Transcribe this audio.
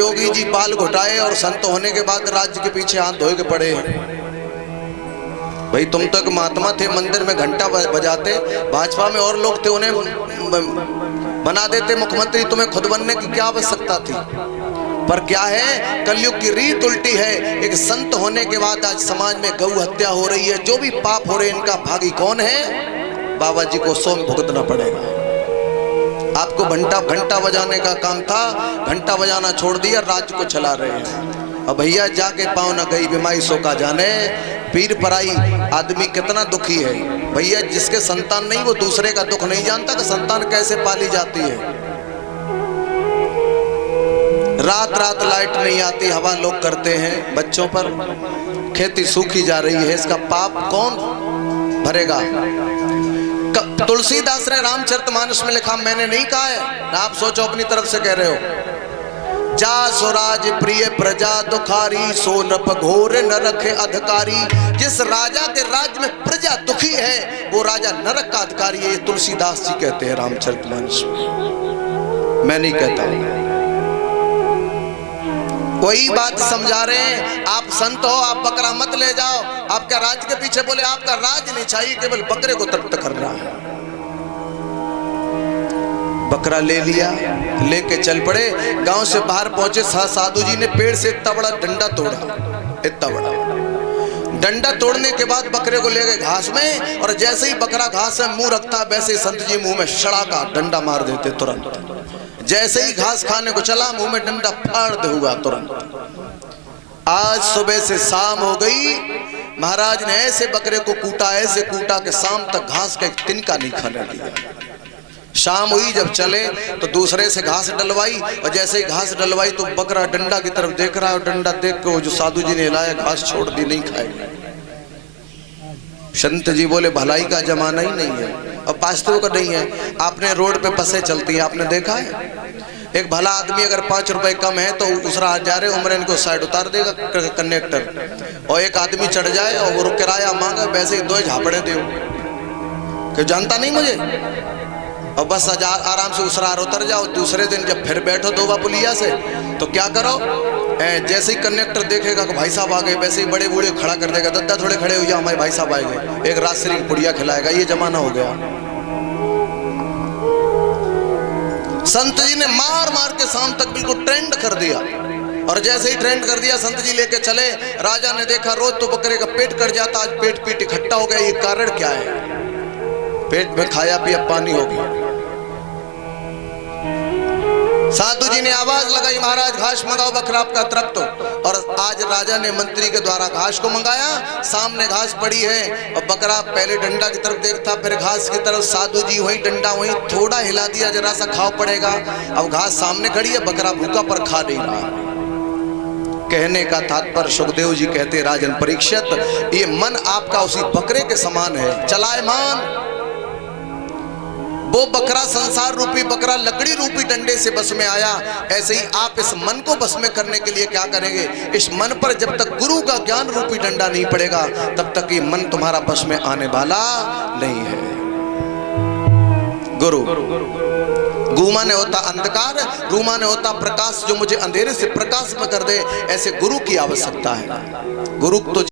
योगी जी बाल घुटाए और संत होने के बाद राज्य के पीछे हाथ धोए के पड़े। भाई तुम तो एक महात्मा थे, मंदिर में घंटा बजाते, भाजपा में और लोग थे, उन्हें बना देते मुख्यमंत्री, तुम्हें खुद बनने की क्या आवश्यकता थी? पर क्या है, कलयुग की रीत उल्टी है। एक संत होने के बाद आज समाज में गौ हत्या हो रही है। जो भी पाप हो रहे हैं इनका भागी कौन है? बाबा जी को स्वयं भुगतना पड़ेगा। आपको घंटा बजाने का काम था, घंटा बजाना छोड़ दिया, राज्य को चला रहे हैं। अब भैया जाके पाँव न गई बीमारी सो का जाने, पीर पराई आदमी कितना दुखी है। भैया जिसके संतान नहीं वो दूसरे का दुख नहीं जानता कि संतान कैसे पाली जाती है। रात रात लाइट नहीं आती, हवा लोग करते हैं बच्चों पर, खेती सूखी जा रही है, इसका पाप कौन भरेगा? तुलसीदास ने रामचरितमानस में लिखा, मैंने नहीं कहा है, आप सोचो अपनी तरफ से कह रहे हो। जा स्वराज प्रिय प्रजा दुखारी, सो नृप घोर न रखे अधिकारी। जिस राजा के राज्य में प्रजा दुखी है वो राजा नरक का अधिकारी है। तुलसीदास जी कहते हैं रामचरितमानस में, मैं नहीं कहता। वही बात समझा रहे हैं। आप संत हो, आप बकरा मत ले जाओ। आपका राज के पीछे बोले आपका राज नहीं चाहिए, केवल बकरे को तृप्त कर रहा है। बकरा ले लिया, लेके चल पड़े। गांव से बाहर पहुंचे, साधु जी ने पेड़ से इतना बड़ा डंडा तोड़ा, इतना बड़ा डंडा तोड़ने के बाद बकरे को ले गए घास में, और जैसे ही बकरा घास में मुंह रखता वैसे ही संत जी मुंह में सड़ा का डंडा मार देते तुरंत। जैसे ही घास खाने को चला मुंह में डंडा फाड़ दे हुआ तुरंत। आज सुबह से शाम हो गई, महाराज ने ऐसे बकरे को कूटा, ऐसे कूटा कि शाम तक घास का एक तिनका नहीं खाने दिया। शाम हुई जब चले तो दूसरे से घास डलवाई, और जैसे ही घास डलवाई तो बकरा डंडा की तरफ देख रहा है, और डंडा देख के वो जो साधु जी ने हिलाया घास छोड़ दी, नहीं खाएगा। संत जी बोले भलाई का जमाना ही नहीं है, और वास्तव का नहीं है। आपने रोड पे बसें चलती हैं, आपने देखा है? एक भला आदमी अगर 5 रुपए कम है तो दूसरा जा रहे उम्र इनको साइड उतार देगा कंडक्टर, और एक आदमी चढ़ जाए और वो किराया मांगा, वैसे ही 2 झापड़े दो कि जानता नहीं मुझे, और बस आराम से उसरार उतर जाओ। दूसरे दिन जब फिर बैठो दोबा पुलिया से तो क्या करो, जैसे ही कंडक्टर देखेगा कि भाई साहब आ गए, वैसे ही बड़े बूढ़े खड़ा कर देगा, दद्दा थोड़े खड़े हो जाओ, हमारे भाई साहब आ गए, एक राजश्री की पुड़िया खिलाएगा। ये जमाना हो गया। संत जी ने मार मार के शाम तक बिल्कुल ट्रेंड कर दिया, और जैसे ही ट्रेंड कर दिया संत जी लेके चले। राजा ने देखा रोज तो बकरे का पेट कट जाता, आज पेट पीट इकट्ठा हो गया, ये कारण क्या है? पेट में खाया पिया पानी हो गया। साधु जी ने आवाज लगाई, महाराज घास मंगाओ, बकरा आपका तृप्त हो। और आज राजा ने मंत्री के द्वारा घास को मंगाया, सामने घास पड़ी है, और बकरा पहले डंडा की तरफ देखता, फिर घास की तरफ। साधु जी वही डंडा वही थोड़ा हिला दिया, जरा सा खाओ पड़ेगा। अब घास सामने खड़ी है, बकरा भूखा पर खा नहीं रहा। कहने का तात्पर्य सुखदेव जी कहते, राजन परीक्षित, ये मन आपका उसी बकरे के समान है, चलायमान। वो बकरा संसार रूपी बकरा लकड़ी रूपी डंडे से बस में आया, ऐसे ही आप इस मन को बस में करने के लिए क्या करेंगे? इस मन पर जब तक गुरु का ज्ञान रूपी डंडा नहीं पड़ेगा तब तक ये मन तुम्हारा बस में आने वाला नहीं है। गुरु गु माने होता अंधकार, रू माने होता प्रकाश, जो मुझे अंधेरे से प्रकाश में कर दे, ऐसे गुरु की आवश्यकता है। गुरु तो